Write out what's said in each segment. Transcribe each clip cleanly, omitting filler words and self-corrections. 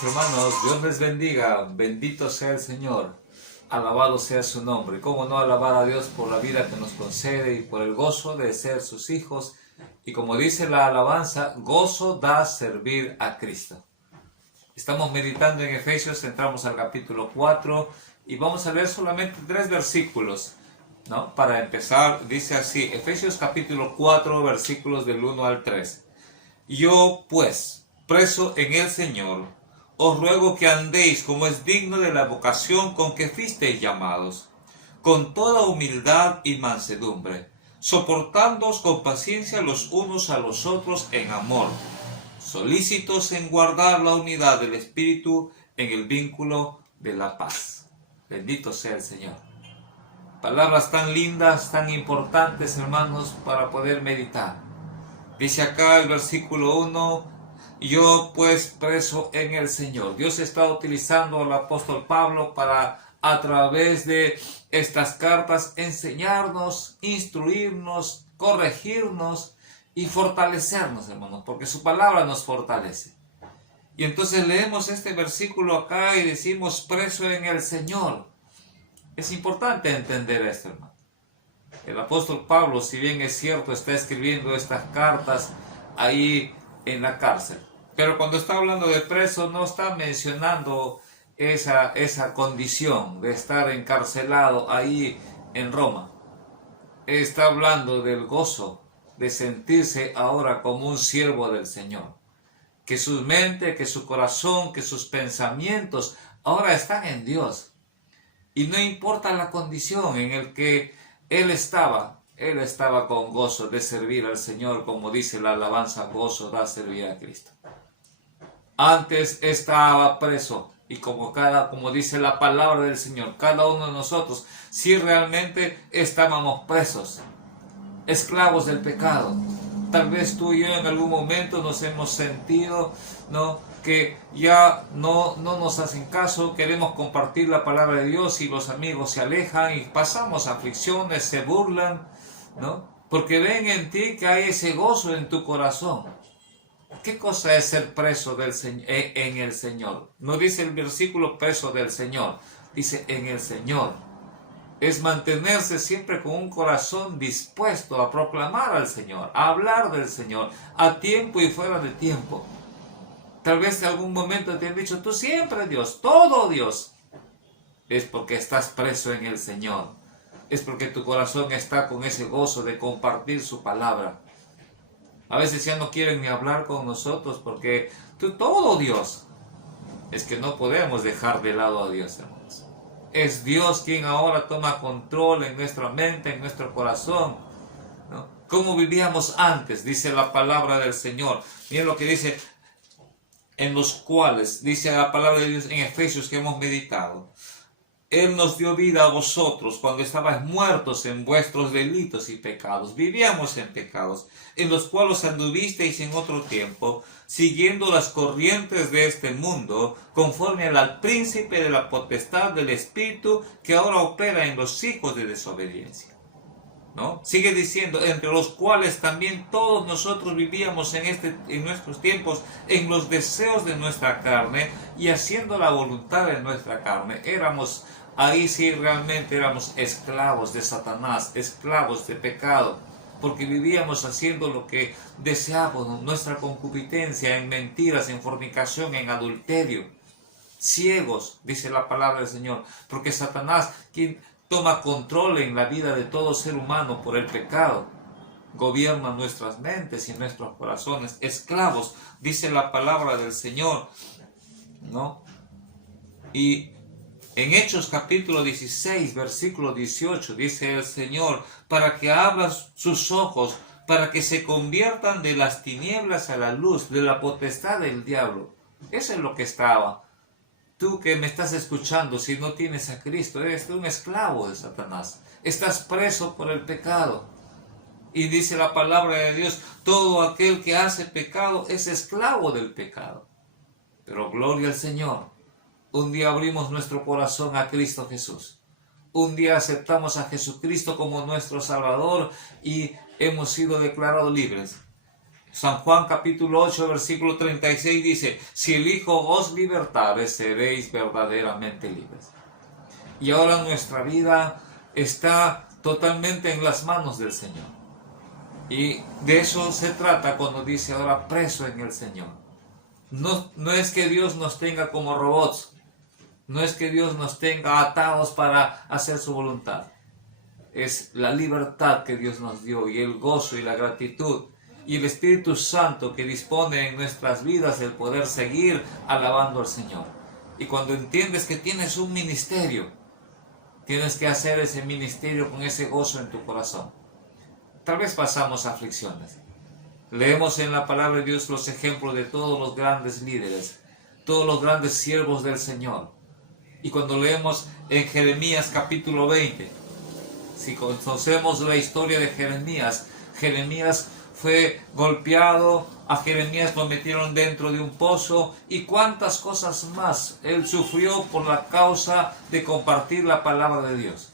días, hermanos. Dios les bendiga. Bendito sea el Señor. Alabado sea su nombre. ¿Cómo no alabar a Dios por la vida que nos concede y por el gozo de ser sus hijos? Y como dice la alabanza, gozo da servir a Cristo. Estamos meditando en Efesios, entramos al capítulo 4 y vamos a leer solamente 3 versículos, ¿no? Para empezar, dice así, Efesios capítulo 4, versículos del 1 al 3. Yo, pues, preso en el Señor, os ruego que andéis como es digno de la vocación con que fuisteis llamados, con toda humildad y mansedumbre, soportándoos con paciencia los unos a los otros en amor, solícitos en guardar la unidad del Espíritu en el vínculo de la paz. Bendito sea el Señor. Palabras tan lindas, tan importantes, hermanos, para poder meditar. Dice acá el versículo 1, yo pues preso en el Señor. Dios está utilizando al apóstol Pablo para, a través de estas cartas, enseñarnos, instruirnos, corregirnos y fortalecernos, hermanos, porque su palabra nos fortalece. Y entonces leemos este versículo acá y decimos preso en el Señor. Es importante entender esto, hermano. El apóstol Pablo, si bien es cierto, está escribiendo estas cartas ahí en la cárcel. Pero cuando está hablando de preso, no está mencionando esa condición de estar encarcelado ahí en Roma. Está hablando del gozo de sentirse ahora como un siervo del Señor. Que su mente, que su corazón, que sus pensamientos ahora están en Dios. Y no importa la condición en la que él estaba con gozo de servir al Señor, como dice la alabanza, gozo da servir a Cristo. Antes estaba preso, y como dice la palabra del Señor, cada uno de nosotros, si realmente estábamos presos, esclavos del pecado. Tal vez tú y yo en algún momento nos hemos sentido, ¿no?, que ya no nos hacen caso, queremos compartir la palabra de Dios y los amigos se alejan y pasamos aflicciones, se burlan, ¿no? Porque ven en ti que hay ese gozo en tu corazón. ¿Qué cosa es ser preso en el Señor? No dice el versículo preso del Señor, dice en el Señor. Es mantenerse siempre con un corazón dispuesto a proclamar al Señor, a hablar del Señor, a tiempo y fuera de tiempo. Tal vez en algún momento te han dicho, tú siempre Dios, todo Dios. Es porque estás preso en el Señor. Es porque tu corazón está con ese gozo de compartir su palabra. A veces ya no quieren ni hablar con nosotros porque tú todo Dios. Es que no podemos dejar de lado a Dios, hermanos. Es Dios quien ahora toma control en nuestra mente, en nuestro corazón, ¿no? Como vivíamos antes, dice la palabra del Señor. Miren lo que dice, en los cuales, dice la palabra de Dios en Efesios que hemos meditado. Él nos dio vida a vosotros cuando estabais muertos en vuestros delitos y pecados. Vivíamos en pecados, en los cuales anduvisteis en otro tiempo, siguiendo las corrientes de este mundo, conforme al príncipe de la potestad del espíritu que ahora opera en los hijos de desobediencia. ¿No? Sigue diciendo, entre los cuales también todos nosotros vivíamos en nuestros tiempos, en los deseos de nuestra carne y haciendo la voluntad de nuestra carne. Ahí sí realmente éramos esclavos de Satanás, esclavos de pecado, porque vivíamos haciendo lo que deseábamos, nuestra concupiscencia, en mentiras, en fornicación, en adulterio. Ciegos, dice la palabra del Señor, porque Satanás, quien toma control en la vida de todo ser humano por el pecado, gobierna nuestras mentes y nuestros corazones, esclavos, dice la palabra del Señor, ¿no? Y en Hechos capítulo 16, versículo 18, dice el Señor, para que abran sus ojos, para que se conviertan de las tinieblas a la luz, de la potestad del diablo. Eso es lo que estaba. Tú que me estás escuchando, si no tienes a Cristo, eres un esclavo de Satanás. Estás preso por el pecado. Y dice la palabra de Dios, todo aquel que hace pecado es esclavo del pecado. Pero gloria al Señor. Un día abrimos nuestro corazón a Cristo Jesús. Un día aceptamos a Jesucristo como nuestro Salvador y hemos sido declarados libres. San Juan capítulo 8, versículo 36 dice, si el Hijo os libertare, seréis verdaderamente libres. Y ahora nuestra vida está totalmente en las manos del Señor. Y de eso se trata cuando dice ahora preso en el Señor. No es que Dios nos tenga como robots. No es que Dios nos tenga atados para hacer su voluntad. Es la libertad que Dios nos dio y el gozo y la gratitud y el Espíritu Santo que dispone en nuestras vidas el poder seguir alabando al Señor. Y cuando entiendes que tienes un ministerio, tienes que hacer ese ministerio con ese gozo en tu corazón. Tal vez pasamos aflicciones. Leemos en la palabra de Dios los ejemplos de todos los grandes líderes, todos los grandes siervos del Señor. Y cuando leemos en Jeremías capítulo 20, si conocemos la historia de Jeremías, Jeremías fue golpeado, a Jeremías lo metieron dentro de un pozo y cuántas cosas más él sufrió por la causa de compartir la palabra de Dios.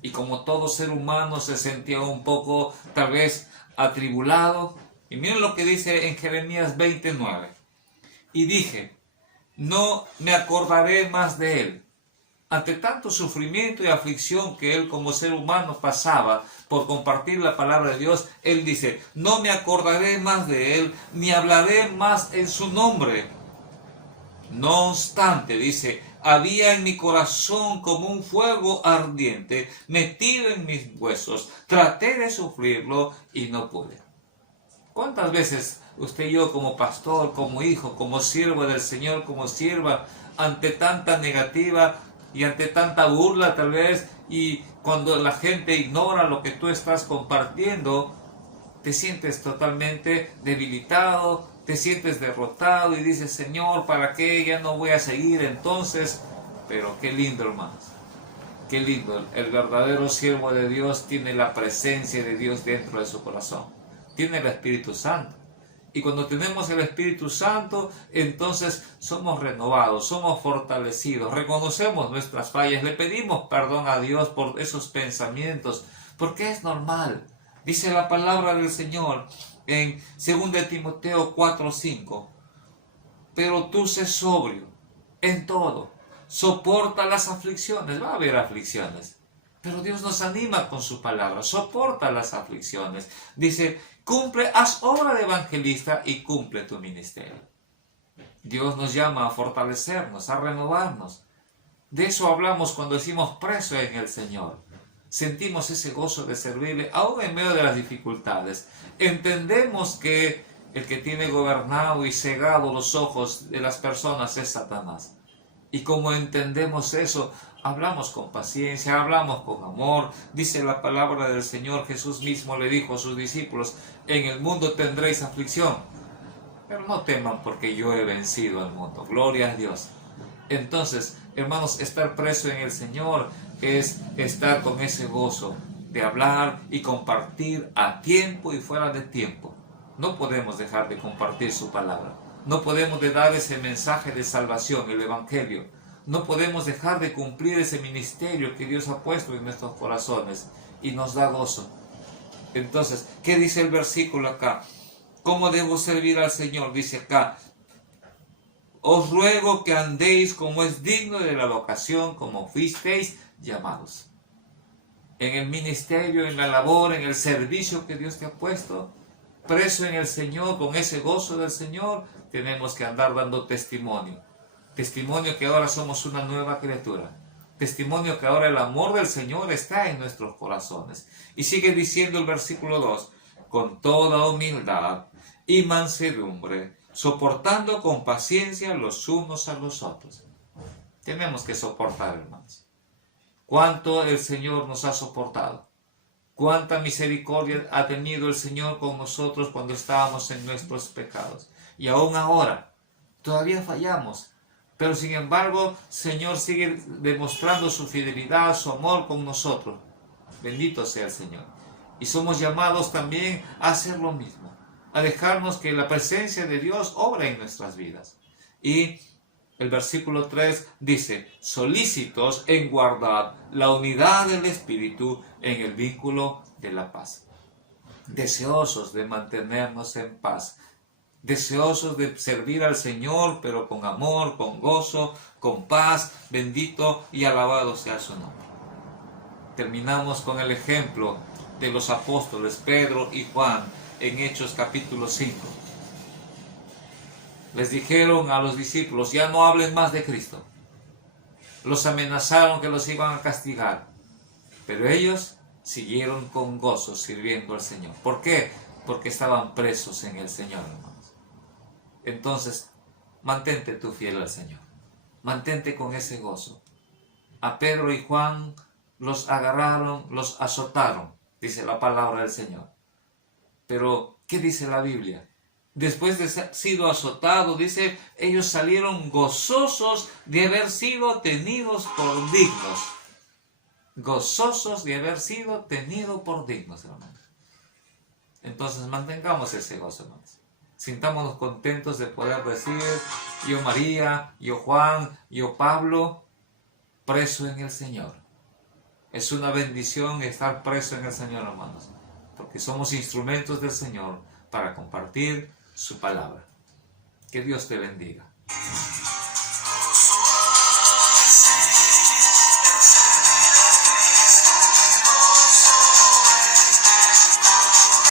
Y como todo ser humano se sentía un poco tal vez atribulado. Y miren lo que dice en Jeremías 29. Y dije, no me acordaré más de él. Ante tanto sufrimiento y aflicción que él como ser humano pasaba por compartir la palabra de Dios, él dice, no me acordaré más de él, ni hablaré más en su nombre. No obstante, dice, había en mi corazón como un fuego ardiente metido en mis huesos. Traté de sufrirlo y no pude. ¿Cuántas veces usted y yo como pastor, como hijo, como siervo del Señor, como sierva, ante tanta negativa y ante tanta burla tal vez, y cuando la gente ignora lo que tú estás compartiendo, te sientes totalmente debilitado, te sientes derrotado y dices, Señor, ¿para qué? Ya no voy a seguir entonces. Pero qué lindo, hermanos, qué lindo. El verdadero siervo de Dios tiene la presencia de Dios dentro de su corazón, tiene el Espíritu Santo. Y cuando tenemos el Espíritu Santo, entonces somos renovados, somos fortalecidos, reconocemos nuestras fallas, le pedimos perdón a Dios por esos pensamientos, porque es normal. Dice la palabra del Señor en 2 Timoteo 4:5, pero tú sé sobrio en todo, soporta las aflicciones. Va a haber aflicciones, pero Dios nos anima con su palabra, soporta las aflicciones. Dice, cumple, haz obra de evangelista y cumple tu ministerio. Dios nos llama a fortalecernos, a renovarnos. De eso hablamos cuando decimos preso en el Señor. Sentimos ese gozo de servirle, aún en medio de las dificultades. Entendemos que el que tiene gobernado y cegado los ojos de las personas es Satanás. Y como entendemos eso, hablamos con paciencia, hablamos con amor. Dice la palabra del Señor, Jesús mismo le dijo a sus discípulos, en el mundo tendréis aflicción, pero no teman porque yo he vencido al mundo. Gloria a Dios. Entonces, hermanos, estar preso en el Señor es estar con ese gozo de hablar y compartir a tiempo y fuera de tiempo. No podemos dejar de compartir su palabra. No podemos de dar ese mensaje de salvación, el Evangelio. No podemos dejar de cumplir ese ministerio que Dios ha puesto en nuestros corazones y nos da gozo. Entonces, ¿qué dice el versículo acá? ¿Cómo debo servir al Señor? Dice acá, os ruego que andéis como es digno de la vocación, como fuisteis llamados. En el ministerio, en la labor, en el servicio que Dios te ha puesto, preso en el Señor, con ese gozo del Señor, tenemos que andar dando testimonio. Testimonio que ahora somos una nueva criatura. Testimonio que ahora el amor del Señor está en nuestros corazones. Y sigue diciendo el versículo 2, con toda humildad y mansedumbre, soportando con paciencia los unos a los otros. Tenemos que soportar, hermanos. Cuánto el Señor nos ha soportado. Cuánta misericordia ha tenido el Señor con nosotros cuando estábamos en nuestros pecados. Y aún ahora, todavía fallamos. Pero sin embargo, el Señor sigue demostrando su fidelidad, su amor con nosotros. Bendito sea el Señor. Y somos llamados también a hacer lo mismo. A dejarnos que la presencia de Dios obra en nuestras vidas. Y el versículo 3 dice, solícitos en guardar la unidad del Espíritu en el vínculo de la paz. deseosos de mantenernos en paz, deseosos de servir al Señor, pero con amor, con gozo, con paz. Bendito y alabado sea su nombre. Terminamos con el ejemplo de los apóstoles Pedro y Juan en Hechos capítulo 5. Les dijeron a los discípulos: ya no hablen más de Cristo. Los amenazaron que los iban a castigar, pero ellos siguieron con gozo sirviendo al Señor. ¿Por qué? Porque estaban presos en el Señor, hermanos. Entonces, mantente tú fiel al Señor. Mantente con ese gozo. A Pedro y Juan los agarraron, los azotaron, dice la palabra del Señor. Pero, ¿qué dice la Biblia? Después de ser sido azotados, dice, ellos salieron gozosos de haber sido tenidos por dignos. Gozosos de haber sido tenidos por dignos, hermanos. Entonces mantengamos ese gozo, hermanos. Sintámonos contentos de poder decir: yo María, yo Juan, yo Pablo, preso en el Señor. Es una bendición estar preso en el Señor, hermanos, porque somos instrumentos del Señor para compartir su palabra. Que Dios te bendiga.